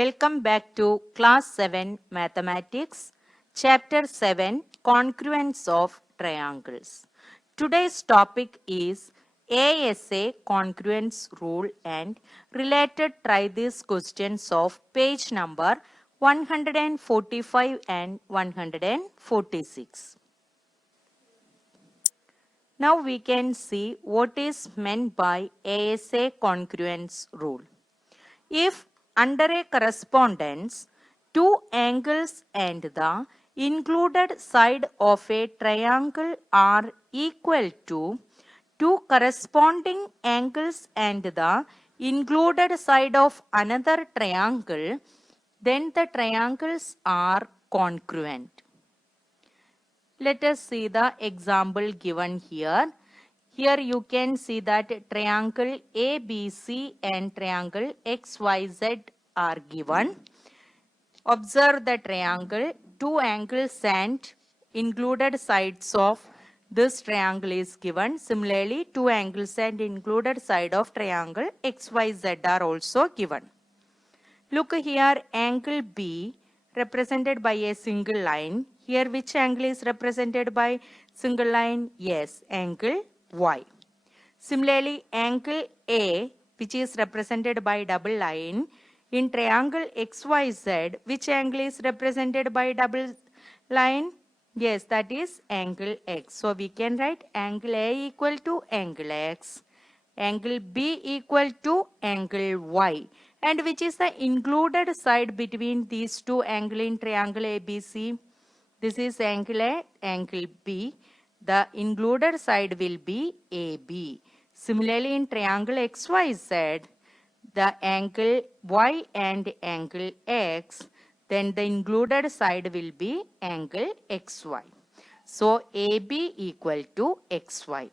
Welcome back to Class 7 Mathematics, Chapter 7 Congruence of Triangles. Today's topic is ASA congruence rule and related try these questions of page number 145 and 146. Now we can see what is meant by ASA congruence rule. If under a correspondence, two angles and the included side of a triangle are equal to two corresponding angles and the included side of another triangle, then the triangles are congruent. Let us see the example given here. Here you can see that triangle ABC and triangle XYZ are given. Observe the triangle. Two angles and included sides of this triangle is given. Similarly, two angles and included side of triangle XYZ are also given. Look here, angle B represented by a single line. Here which angle is represented by single line? Yes, angle Y. Similarly, angle A which is represented by double line. In triangle XYZ, which angle is represented by double line? Yes, that is angle X. So we can write angle A equal to angle X, angle B equal to angle Y. And which is the included side between these two angles in triangle ABC? This is angle A, angle B. The included side will be AB. Similarly, in triangle XYZ, the angle Y and angle X, then the included side will be angle XY. So, AB equal to XY.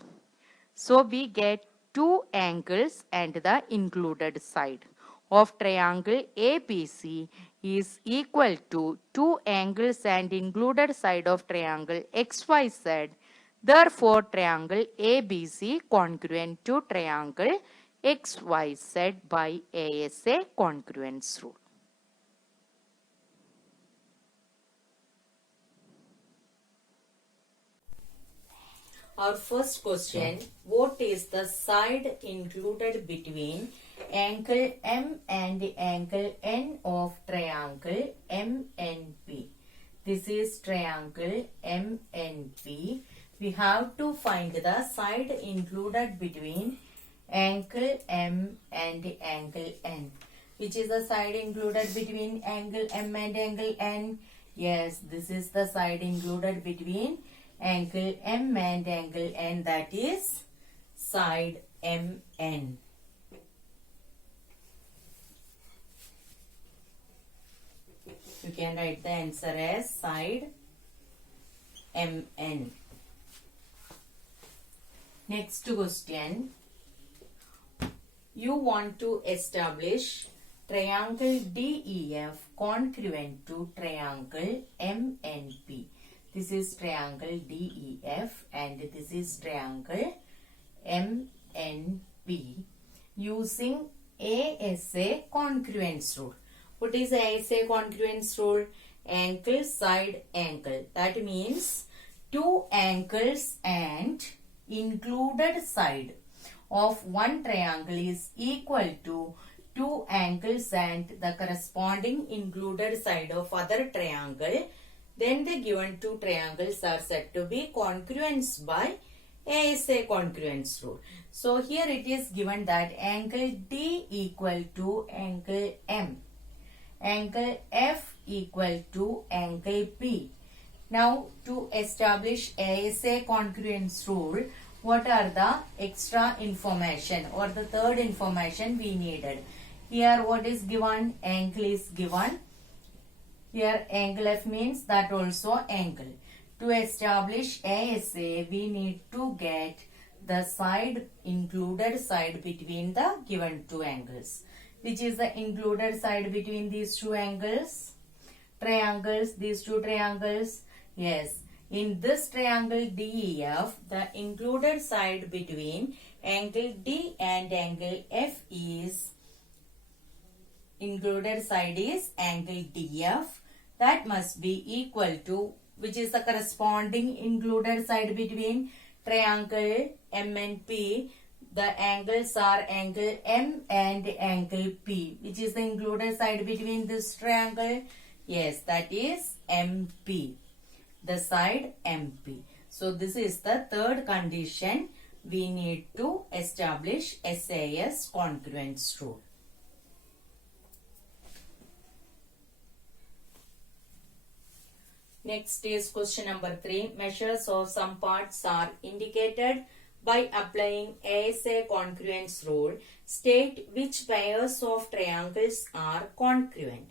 So, we get two angles and the included side of triangle ABC is equal to two angles and included side of triangle XYZ. Therefore, triangle ABC congruent to triangle XYZ by ASA congruence rule. Our first question, what is the side included between angle M and angle N of triangle MNP? This is triangle MNP. We have to find the side included between angle M and angle N. Which is the side included between angle M and angle N? Yes, this is the side included between angle M and angle N, that is side MN. You can write the answer as side MN. Next question. You want to establish triangle DEF congruent to triangle MNP. This is triangle DEF and this is triangle MNP using ASA congruence rule. What is ASA congruence rule? Angle side angle. That means two angles and included side of one triangle is equal to two angles and the corresponding included side of other triangle. Then the given two triangles are said to be congruent by ASA congruence rule. So here it is given that angle D equal to angle M, angle F equal to angle P. Now to establish ASA congruence rule, what are the extra information or the third information we needed? Here what is given? Angle is given. Here angle F means that also angle. To establish ASA, we need to get the side included side between the given two angles. Which is the included side between these two angles? Triangles, these two triangles. Yes, in this triangle DEF, the included side between angle D and angle F is included side is angle DF. That must be equal to, which is the corresponding included side between triangle M and P. The angles are angle M and angle P. Which is the included side between this triangle? Yes, that is MP. The side MP. So this is the third condition we need to establish SAS congruence rule. Next is question number 3. Measures of some parts are indicated by applying ASA congruence rule. State which pairs of triangles are congruent.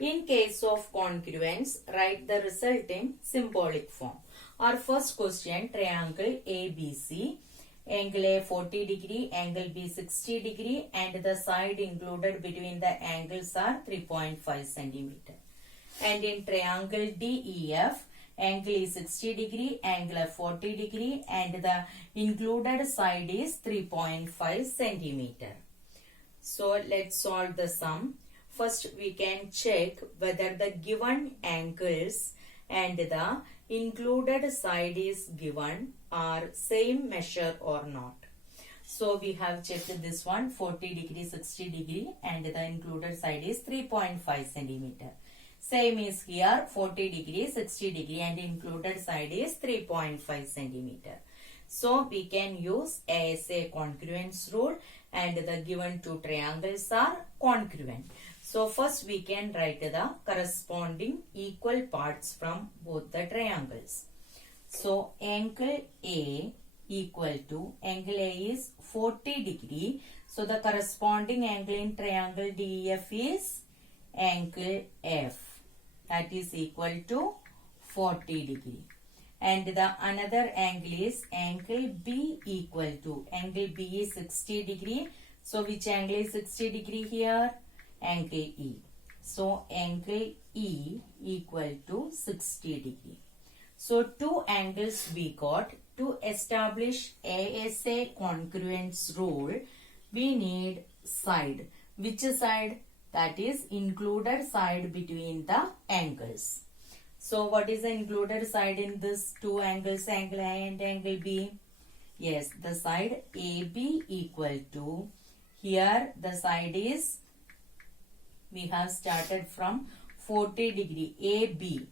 In case of congruence, write the result in symbolic form. Our first question, triangle ABC, angle A 40 degree, angle B 60 degree, and the side included between the angles are 3.5 centimeter. And in triangle DEF, angle is 60 degree, angle 40 degree, and the included side is 3.5 centimeter. So let's solve the sum. First we can check whether the given angles and the included side is given are same measure or not. So we have checked this one, 40 degree, 60 degree, and the included side is 3.5 centimeter. Same is here, 40 degree, 60 degree, and included side is 3.5 centimeter. So we can use ASA congruence rule, and the given two triangles are congruent. So first we can write the corresponding equal parts from both the triangles. So angle A equal to, angle A is 40 degree. So the corresponding angle in triangle DEF is angle F. That is equal to 40 degree. And the another angle is angle B equal to, angle B is 60 degree. So which angle is 60 degree here? Angle E. So angle E equal to 60 degree. So two angles we got. To establish ASA congruence rule, we need side. Which side? That is included side between the angles. So what is the included side in this two angles, angle A and angle B? Yes, the side AB equal to, here the side is, we have started from 40 degree, AB.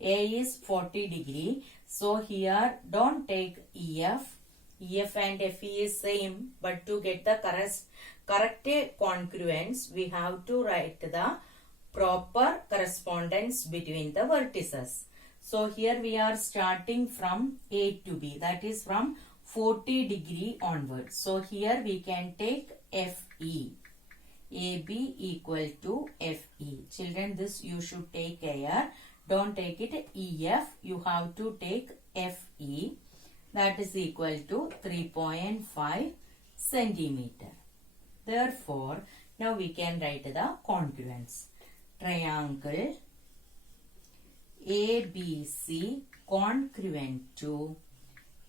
A is 40 degree. So here don't take EF. EF and FE is same, but to get the correct congruence, we have to write the proper correspondence between the vertices. So here we are starting from A to B, that is from 40 degree onwards. So here we can take FE. AB equal to FE. Children, this you should take care. Don't take it EF. You have to take FE. That is equal to 3.5 centimeter. Therefore, now we can write the congruence. Triangle ABC congruent to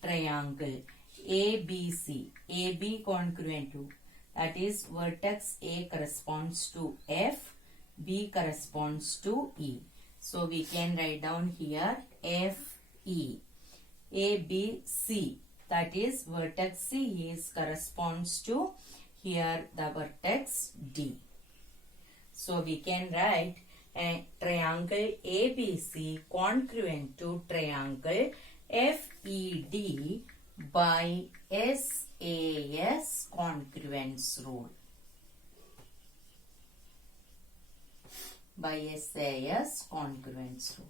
triangle ABC. AB congruent to, that is vertex A corresponds to F, B corresponds to E. So we can write down here FE. ABC, that is vertex C is corresponds to here the vertex D. So we can write a triangle ABC congruent to triangle FED by SAS congruence rule. By SAS congruence rule.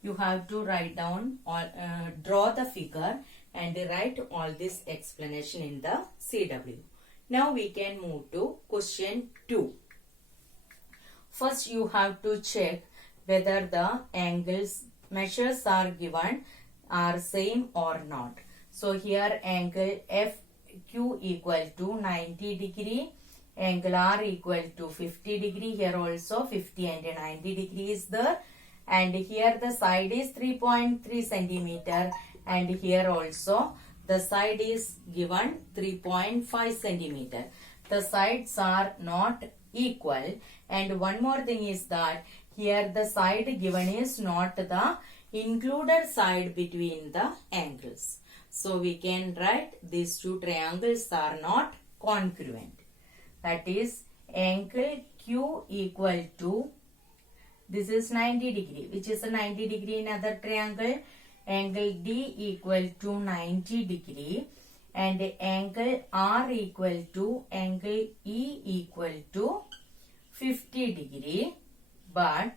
You have to write down or draw the figure and write all this explanation in the CW. Now we can move to question 2. First you have to check whether the angles measures are given are same or not. So here angle FQ equal to 90 degree, angle R equal to 50 degree, here also 50 and 90 degree is there, and here the side is 3.3 centimeter, and here also the side is given 3.5 centimeter. the sides are not equal. And one more thing is that here the side given is not the included side between the angles. So we can write these two triangles are not congruent. That is, angle Q equal to, this is 90 degree, which is a 90 degree in other triangle. Angle D equal to 90 degree, and angle R equal to angle E equal to 50 degree, but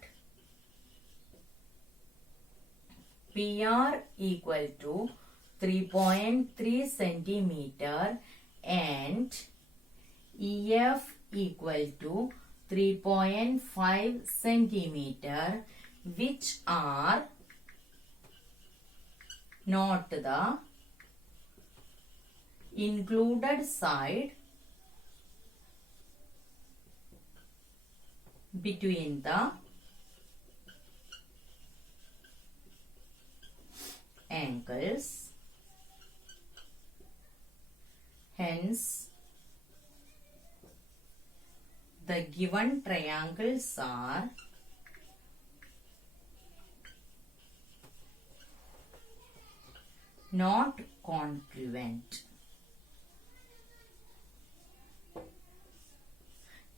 PR equal to 3.3 centimeter and EF equal to 3.5 centimeter, which are not the included side between the angles. Hence, the given triangles are not congruent.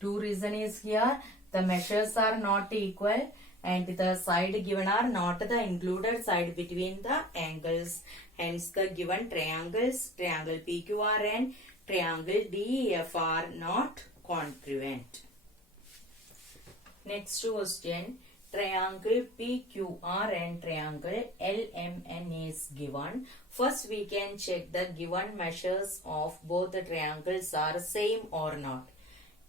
Two reasons is here, the measures are not equal and the side given are not the included side between the angles. Hence the given triangles, triangle PQR and triangle DEF are not congruent. Next question, triangle PQR and triangle LMN is given. First we can check the given measures of both the triangles are same or not.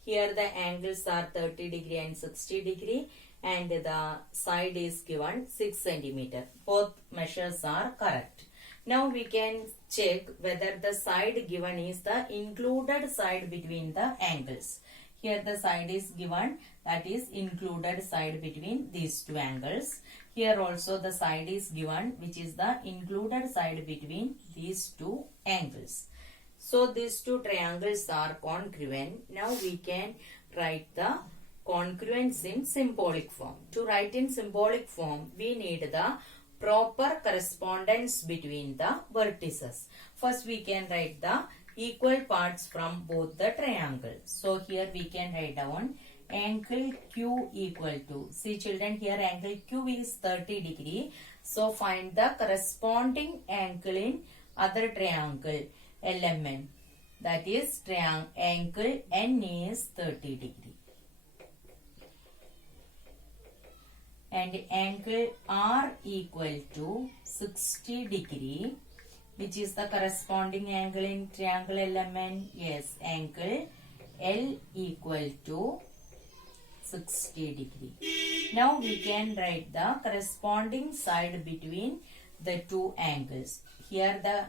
Here the angles are 30 degree and 60 degree and the side is given 6 centimeter. Both measures are correct. Now we can check whether the side given is the included side between the angles. Here the side is given, that is included side between these two angles. Here also the side is given, which is the included side between these two angles. So these two triangles are congruent. Now we can write the congruence in symbolic form. To write in symbolic form, we need the proper correspondence between the vertices. First we can write the equal parts from both the triangles. So here we can write down angle Q equal to, see children, here angle Q is 30 degree. So find the corresponding angle in other triangle LMN. That is angle N is 30 degree. And angle R equal to 60 degree, which is the corresponding angle in triangle LMN. Yes, angle L equal to 60 degree. Now we can write the corresponding side between the two angles. Here the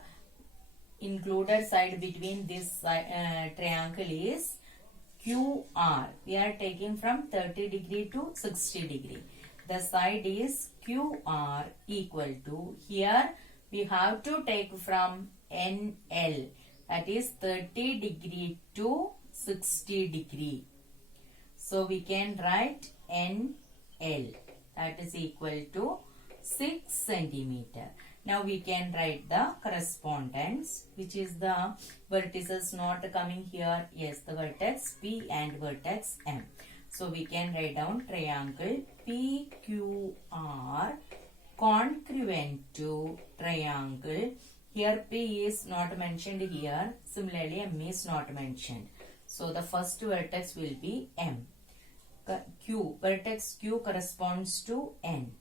included side between this triangle is QR. We are taking from 30 degree to 60 degree. The side is QR equal to, here we have to take from NL, that is 30 degree to 60 degree. So we can write NL, that is equal to 6 centimeter. Now we can write the correspondence, which is the vertices not coming here. Yes, the vertex P and vertex M. So we can write down triangle PQR congruent to triangle. Here P is not mentioned here. Similarly, M is not mentioned. So the first vertex will be M. Q, vertex Q corresponds to N.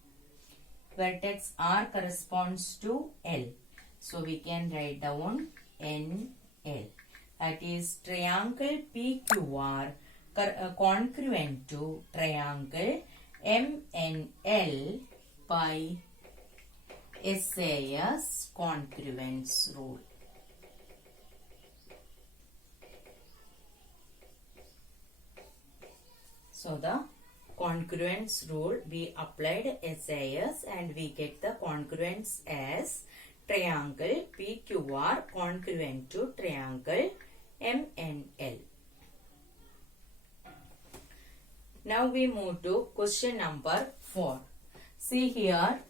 Vertex R corresponds to L. So we can write down NL. That is triangle PQR congruent to triangle MNL by SAS congruence rule. So the congruence rule, we applied SAS and we get the congruence as triangle PQR congruent to triangle MNL. Now we move to question number 4. See here,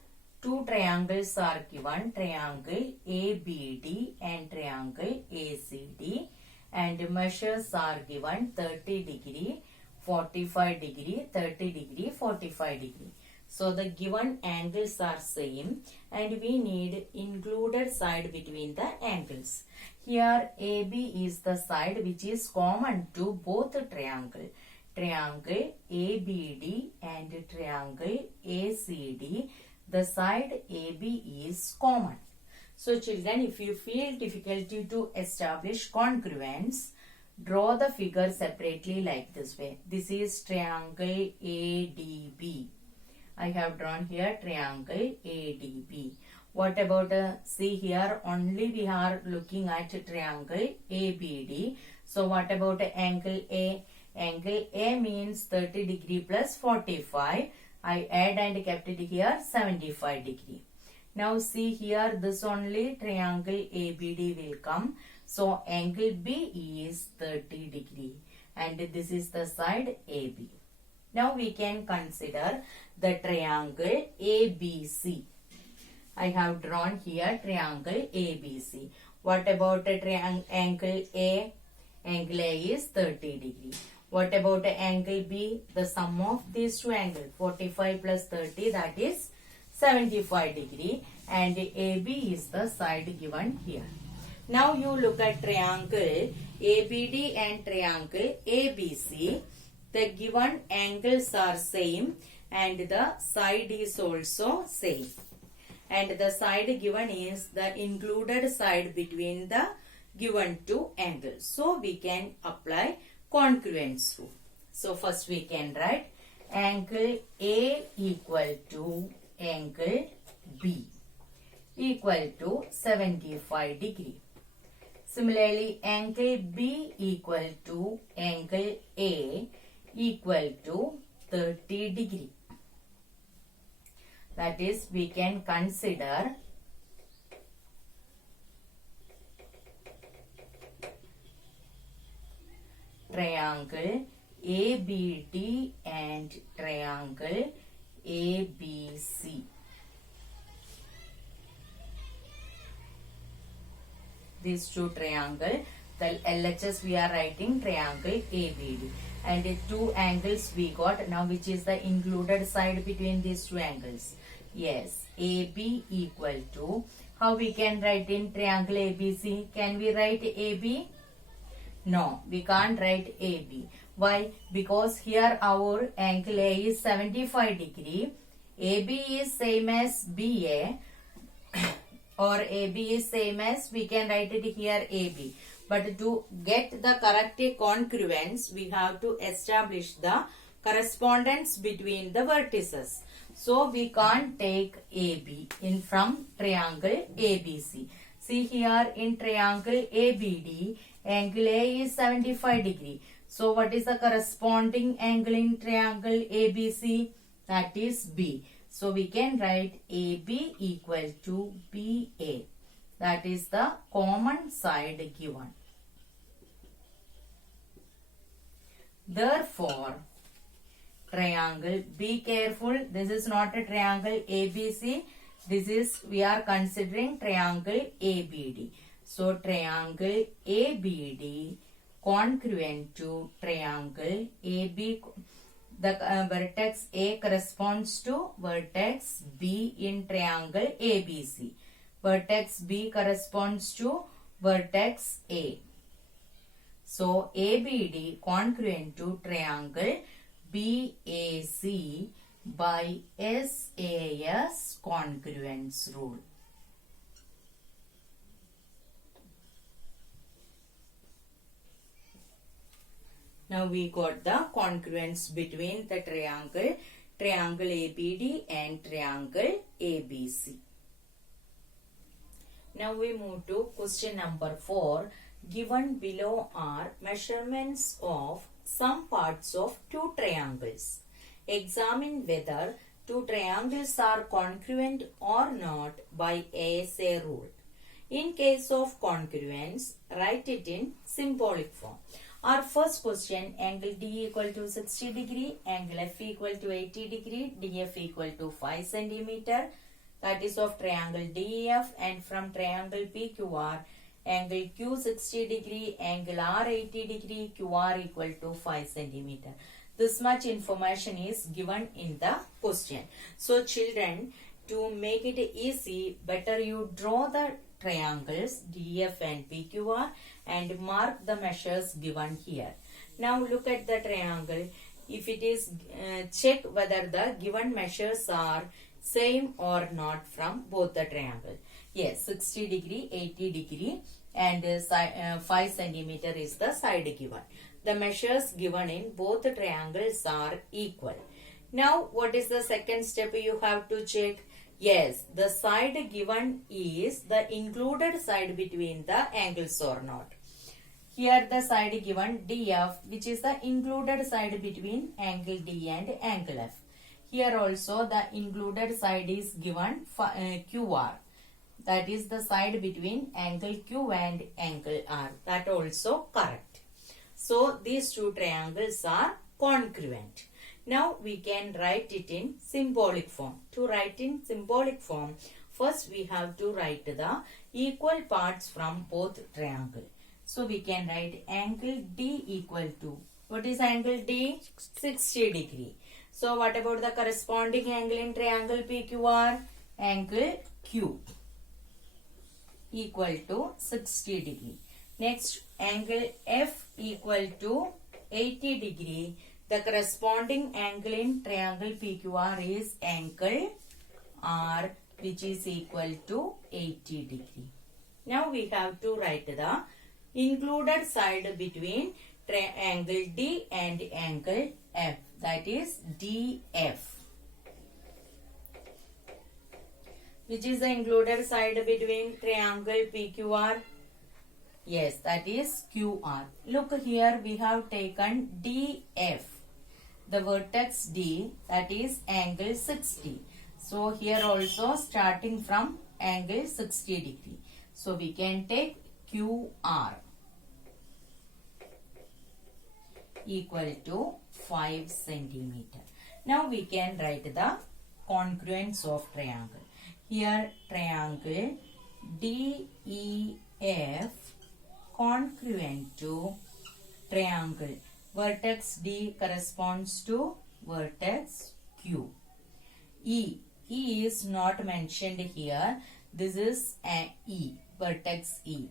two triangles are given, triangle ABD and triangle ACD, and measures are given 30 degree, 45 degree, 30 degree, 45 degree. So the given angles are same and we need included side between the angles. Here AB is the side which is common to both triangle. Triangle ABD and triangle ACD, the side AB is common. So children, if you feel difficulty to establish congruence, draw the figure separately like this way. This is triangle ADB. I have drawn here triangle ADB. What about, see here only we are looking at triangle ABD. So what about angle A? Angle A means 30 degree plus 45. I add and kept it here 75 degree. Now see here, this only triangle ABD will come. So angle B is 30 degree and this is the side AB. Now we can consider the triangle ABC. I have drawn here triangle ABC. What about angle A? Angle A is 30 degree. What about angle B? The sum of these two angles, 45 plus 30, that is 75 degree, and AB is the side given here. Now you look at triangle ABD and triangle ABC. The given angles are same and the side is also same. And the side given is the included side between the given two angles. So we can apply congruence rule. So first we can write angle A equal to angle B equal to 75 degree. Similarly, angle B equal to angle A equal to 30 degree. That is, we can consider triangle ABD and triangle ABC. These two triangle, the LHS we are writing triangle ABD, and the two angles we got. Now which is the included side between these two angles? Yes, AB equal to, how we can write in triangle ABC? Can we write AB? No, we can't write AB. Why? Because here our angle A is 75 degree, AB is same as BA, or AB is same as, we can write it here AB. But to get the correct congruence, we have to establish the correspondence between the vertices. So we can't take AB in from triangle ABC. See here in triangle ABD, angle A is 75 degree. So what is the corresponding angle in triangle ABC? That is B. So we can write AB equal to BA. That is the common side given. Therefore, triangle, be careful, this is not a triangle ABC. This is, we are considering triangle ABD. So triangle ABD congruent to triangle AB. The vertex A corresponds to vertex B in triangle ABC. Vertex B corresponds to vertex A. So ABD congruent to triangle BAC by SAS congruence rule. Now we got the congruence between the triangle ABD and triangle ABC. Now we move to question number 4. Given below are measurements of some parts of two triangles. Examine whether two triangles are congruent or not by ASA rule. In case of congruence, write it in symbolic form. Our first question, angle D equal to 60 degree, angle F equal to 80 degree, DF equal to 5 centimeter. That is of triangle DEF, and from triangle PQR, angle Q 60 degree, angle R 80 degree, QR equal to 5 centimeter. This much information is given in the question. So children, to make it easy, better you draw the triangles DF and PQR and mark the measures given here. Now look at the triangle. If it is check whether the given measures are same or not from both the triangle. Yes, 60 degree, 80 degree and 5 centimeter is the side given. The measures given in both the triangles are equal. Now what is the second step you have to check? Yes, the side given is the included side between the angles or not. Here the side given DF, which is the included side between angle D and angle F. Here also the included side is given QR. That is the side between angle Q and angle R. That also correct. So these two triangles are congruent. Now we can write it in symbolic form. To write in symbolic form, first we have to write the equal parts from both triangles. So we can write angle D equal to, what is angle D? 60 degree. So what about the corresponding angle in triangle PQR? Angle Q equal to 60 degree. Next, angle F equal to 80 degree. The corresponding angle in triangle PQR is angle R, which is equal to 80 degree. Now we have to write the included side between angle D and angle F, that is DF. Which is the included side between triangle PQR? Yes, that is QR. Look here, we have taken DF. The vertex D, that is angle 60. So here also starting from angle 60 degree. So we can take QR equal to 5 centimeter. Now we can write the congruence of triangle. Here triangle DEF congruent to triangle. Vertex D corresponds to vertex Q. E is not mentioned here. This is E, vertex E.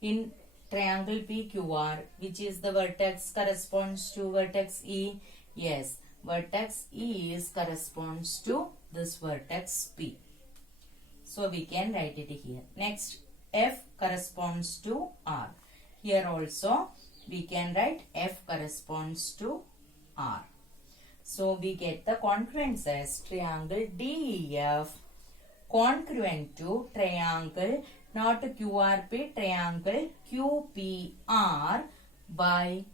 In triangle PQR, which is the vertex corresponds to vertex E? Yes, vertex E corresponds to this vertex P. So we can write it here. Next, F corresponds to R. Here also we can write F corresponds to R. So we get the congruence as triangle DEF congruent to triangle, not QRP, triangle QPR by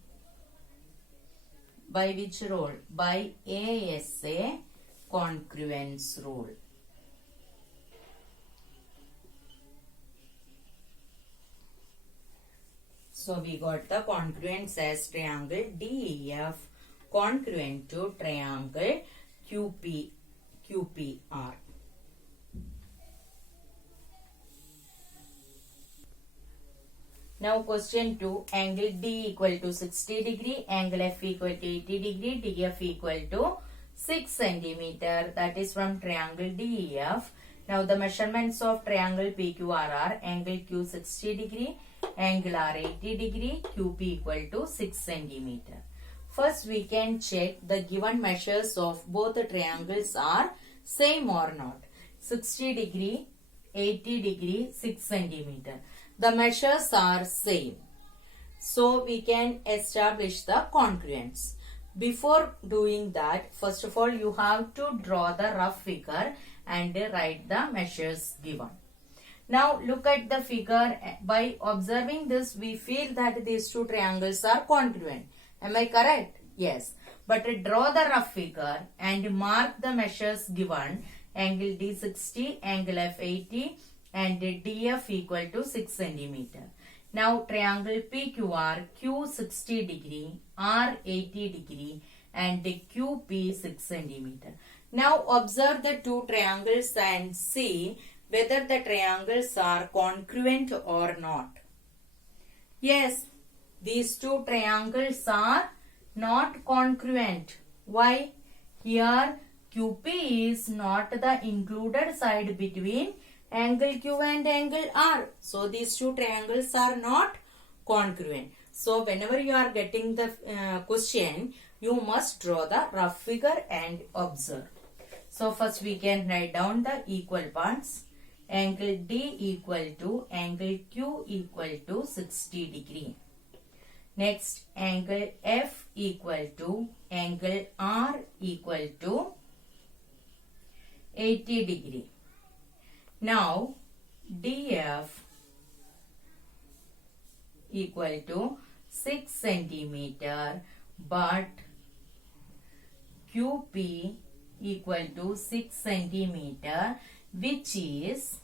which rule? By ASA congruence rule. So we got the congruence as triangle DEF congruent to triangle QPR. Now question 2, angle D equal to 60 degree, angle F equal to 80 degree, DF equal to 6 centimeter. That is from triangle DEF. Now the measurements of triangle PQR are angle Q 60 degree, angle R 80 degree, QP equal to 6 centimeter. First we can check the given measures of both the triangles are same or not. 60 degree, 80 degree, 6 centimeter. The measures are same. So we can establish the congruence. Before doing that, first of all you have to draw the rough figure and write the measures given. Now look at the figure. By observing this, we feel that these two triangles are congruent. Am I correct? Yes. But draw the rough figure and mark the measures given. Angle D 60, angle F 80 and DF equal to 6 centimeter. Now triangle PQR, Q 60 degree, R 80 degree and QP 6 centimeter. Now observe the two triangles and see whether the triangles are congruent or not. Yes, these two triangles are not congruent. Why? Here QP is not the included side between angle Q and angle R. So these two triangles are not congruent. So whenever you are getting the question, you must draw the rough figure and observe. So first we can write down the equal parts. Angle D equal to angle Q equal to 60 degree. Next, angle F equal to angle R equal to 80 degree. Now, DF equal to 6 centimeter, but QP equal to 6 centimeter, which is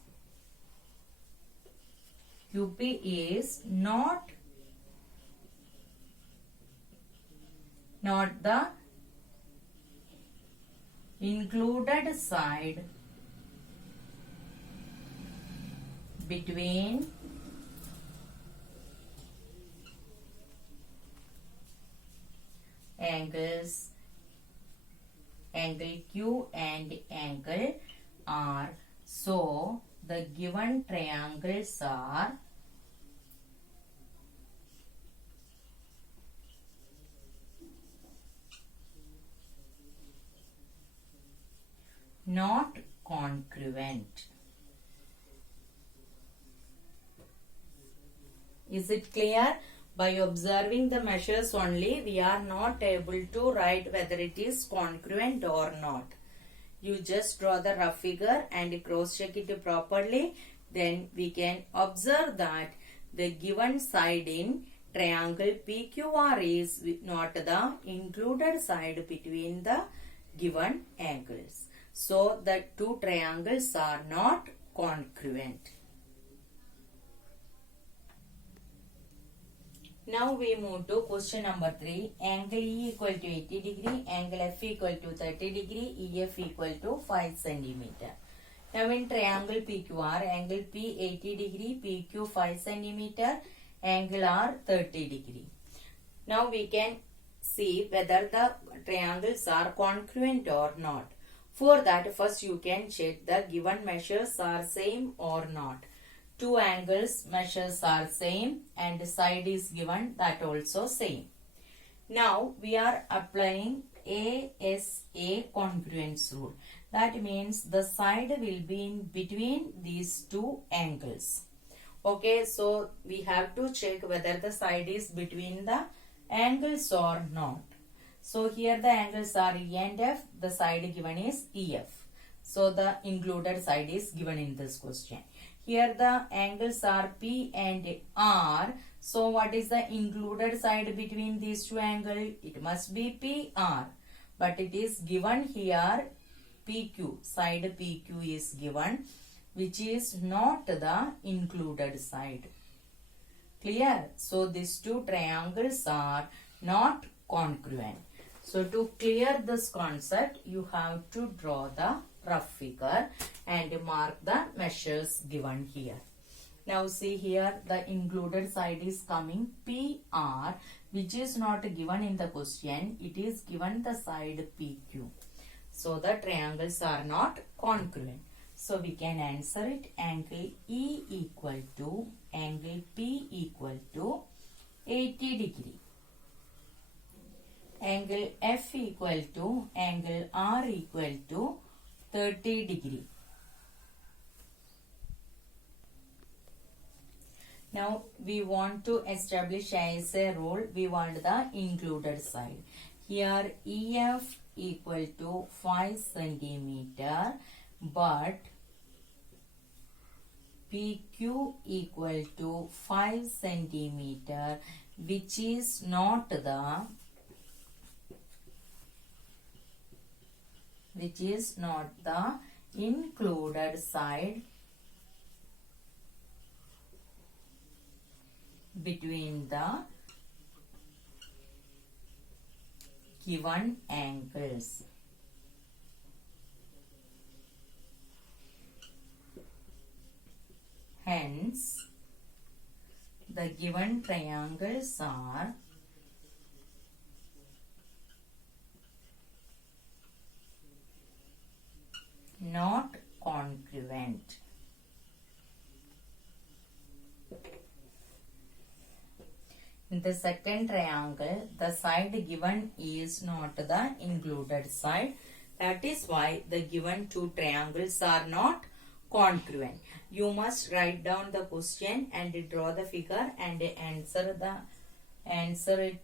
QP is not the included side between angles angle Q and angle R. So the given triangles are not congruent. Is it clear? By observing the measures only, we are not able to write whether it is congruent or not. You just draw the rough figure and cross check it properly. Then we can observe that the given side in triangle PQR is not the included side between the given angles. So the two triangles are not congruent. Now we move to question number 3. Angle E equal to 80 degree, angle F equal to 30 degree, EF equal to 5 centimeter. Now in triangle PQR, angle P 80 degree, PQ 5 centimeter, angle R 30 degree. Now we can see whether the triangles are congruent or not. For that, first you can check the given measures are same or not. Two angles measures are same and side is given, that also same. Now we are applying ASA congruence rule. That means the side will be in between these two angles. Okay, so we have to check whether the side is between the angles or not. So here the angles are E and F, the side given is EF. So the included side is given in this question. Here the angles are P and R. So what is the included side between these two angles? It must be PR. But it is given here PQ. Side PQ is given, which is not the included side. Clear? So these two triangles are not congruent. So to clear this concept, you have to draw the rough figure and mark the measures given here. Now see here the included side is coming PR, which is not given in the question. It is given the side PQ. So the triangles are not congruent. So we can answer it. Angle E equal to angle P equal to 80 degree. Angle F equal to angle R equal to 30 degree. Now we want to establish as a rule, we want the included side. Here EF equal to 5 centimeter, but PQ equal to 5 centimeter, which is not the included side between the given angles. Hence, the given triangles are not congruent. In the second triangle, the side given is not the included side. That is why the given two triangles are not congruent. You must write down the question and draw the figure and answer it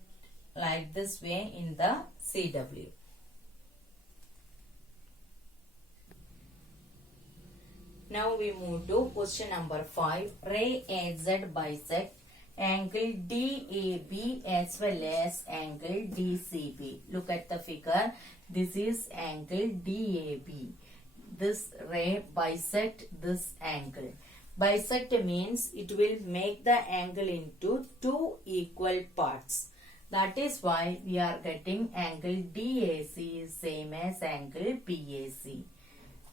like this way in the CW. Now we move to question number 5. Ray AZ bisect angle DAB as well as angle DCB. Look at the figure. This is angle DAB. This ray bisect this angle. Bisect means it will make the angle into two equal parts. That is why we are getting angle DAC is same as angle BAC.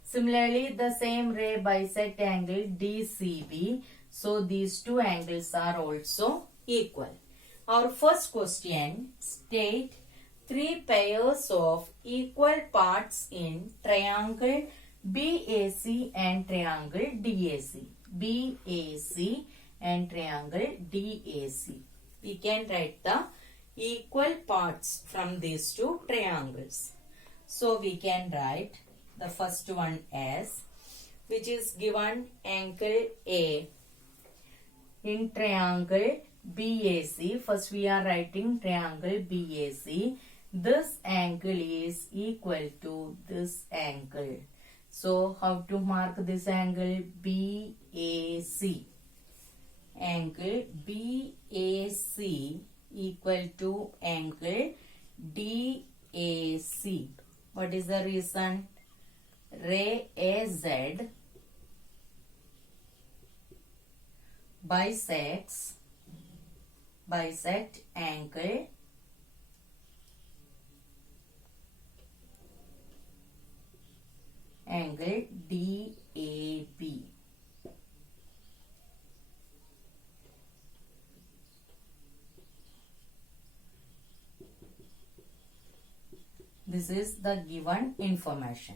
Similarly, the same ray bisect angle DCB. So, these two angles are also equal. Our first question state three pairs of equal parts in triangle BAC and triangle DAC. BAC and triangle DAC. We can write the equal parts from these two triangles. So, we can write the first one as, which is given angle A in triangle BAC. First we are writing triangle BAC. This angle is equal to this angle. So how to mark this angle? BAC. Angle BAC equal to angle DAC. What is the reason? Ray AZ bisect angle DAB. This is the given information.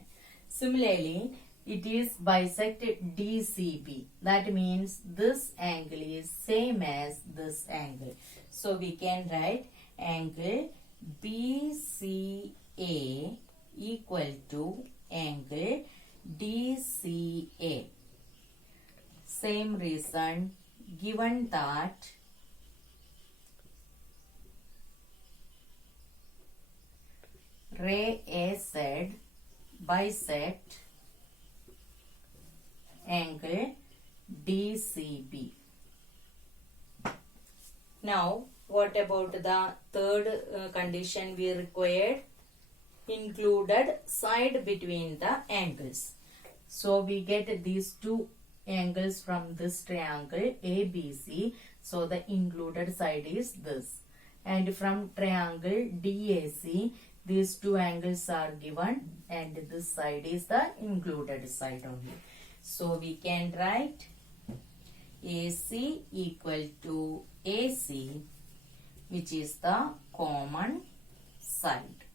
Similarly, it is bisect DCB. That means this angle is same as this angle. So we can write angle BCA equal to angle DCA. Same reason, given that ray AZ bisect angle DCB. Now, what about the third condition we required? Included side between the angles. So, we get these two angles from this triangle ABC. So, the included side is this. And from triangle DAC, these two angles are given and this side is the included side only. So we can write AC equal to AC, which is the common side.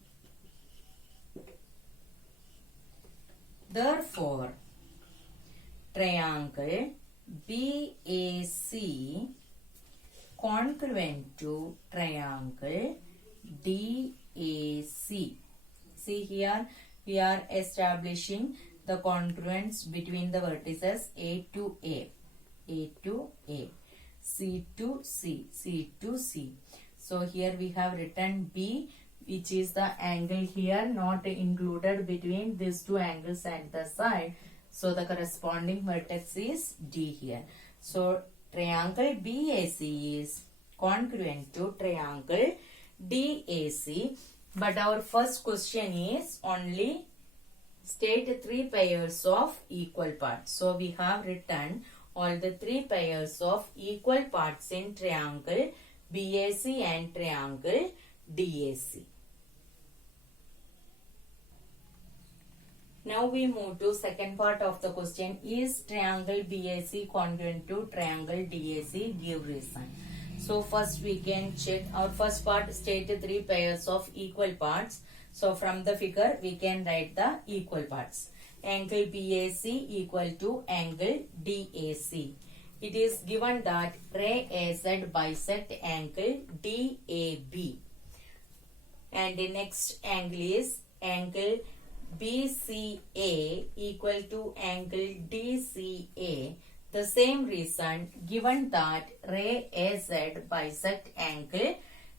Therefore, triangle BAC congruent to triangle DAC. See here, we are establishing the congruence between the vertices A to A, A to A, C to C, C to C. So here we have written B, which is the angle here not included between these two angles and the side. So the corresponding vertex is D here. So triangle BAC is congruent to triangle DAC. But our first question is only state three pairs of equal parts. So we have written all the three pairs of equal parts in triangle BAC and triangle DAC. Now we move to second part of the question. Is triangle BAC congruent to triangle DAC? Give reason. So first we can check our first part. State three pairs of equal parts. So from the figure we can write the equal parts. Angle BAC equal to angle DAC. It is given that ray AZ bisect angle DAB. And the next angle is angle BCA equal to angle DCA. The same reason, given that ray AZ bisect angle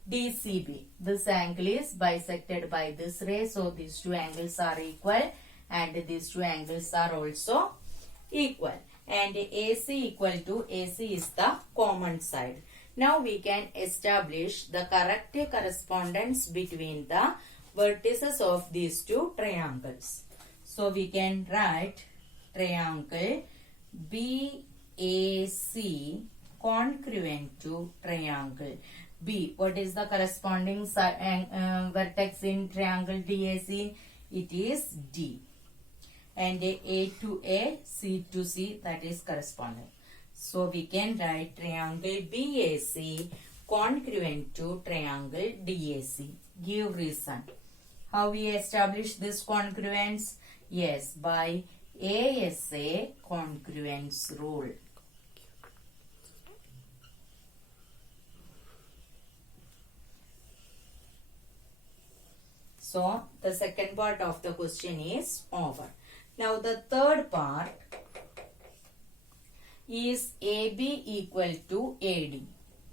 DCB. This angle is bisected by this ray, so these two angles are equal and these two angles are also equal. And AC equal to AC is the common side. Now we can establish the correct correspondence between the vertices of these two triangles. So we can write triangle BAC congruent to triangle B. What is the corresponding vertex in triangle DAC? It is D. And A to A, C to C, that is corresponding. So we can write triangle BAC congruent to triangle DAC. Give reason. How we establish this congruence? Yes, by ASA congruence rule. So the second part of the question is over. Now the third part is AB equal to AD.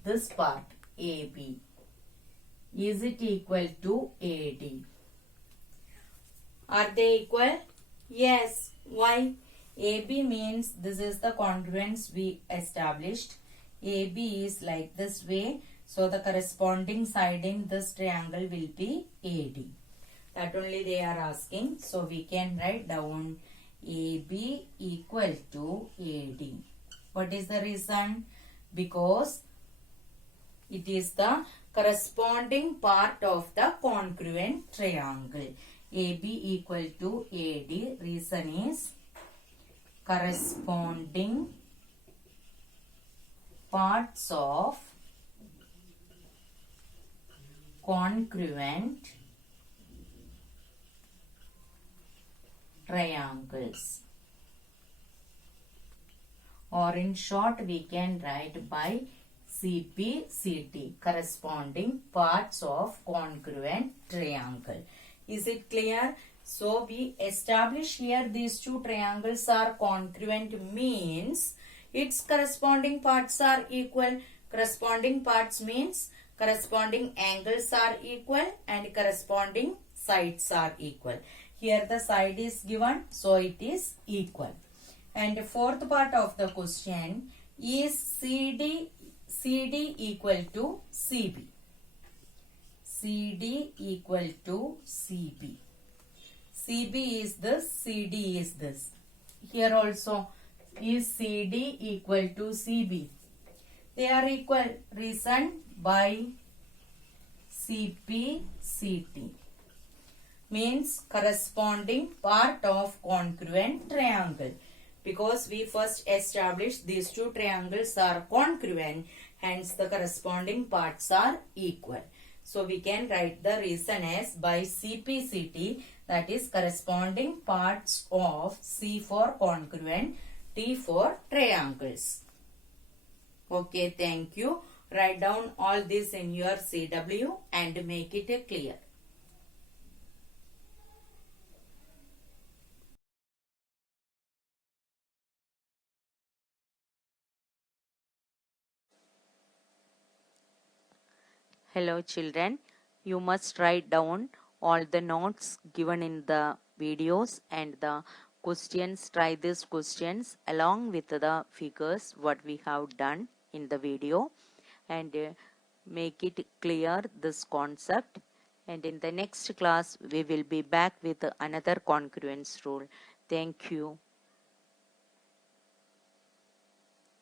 This part AB. Is it equal to AD? Are they equal? Yes. Why? AB means this is the congruence we established. AB is like this way. So the corresponding side in this triangle will be AD. That only they are asking. So we can write down AB equal to AD. What is the reason? Because it is the corresponding part of the congruent triangle. AB equal to AD. Reason is corresponding parts of congruent triangles. Or in short we can write by CPCT, corresponding parts of congruent triangle. Is it clear? So we establish here these two triangles are congruent means its corresponding parts are equal. Corresponding parts means corresponding angles are equal and corresponding sides are equal. Here the side is given, so it is equal. And fourth part of the question is CD equal to CB. CD equal to CB. CB is this, CD is this. Here also is CD equal to CB. They are equal. Reason by CPCT. Means corresponding part of congruent triangle. Because we first established these two triangles are congruent, hence the corresponding parts are equal. So we can write the reason as by CPCT, that is corresponding parts of C for congruent, T for triangles. Okay, thank you. Write down all this in your CW and make it clear. Hello children, you must write down all the notes given in the videos and the questions. Try these questions along with the figures what we have done in the video and make it clear this concept. And in the next class we will be back with another congruence rule. Thank you.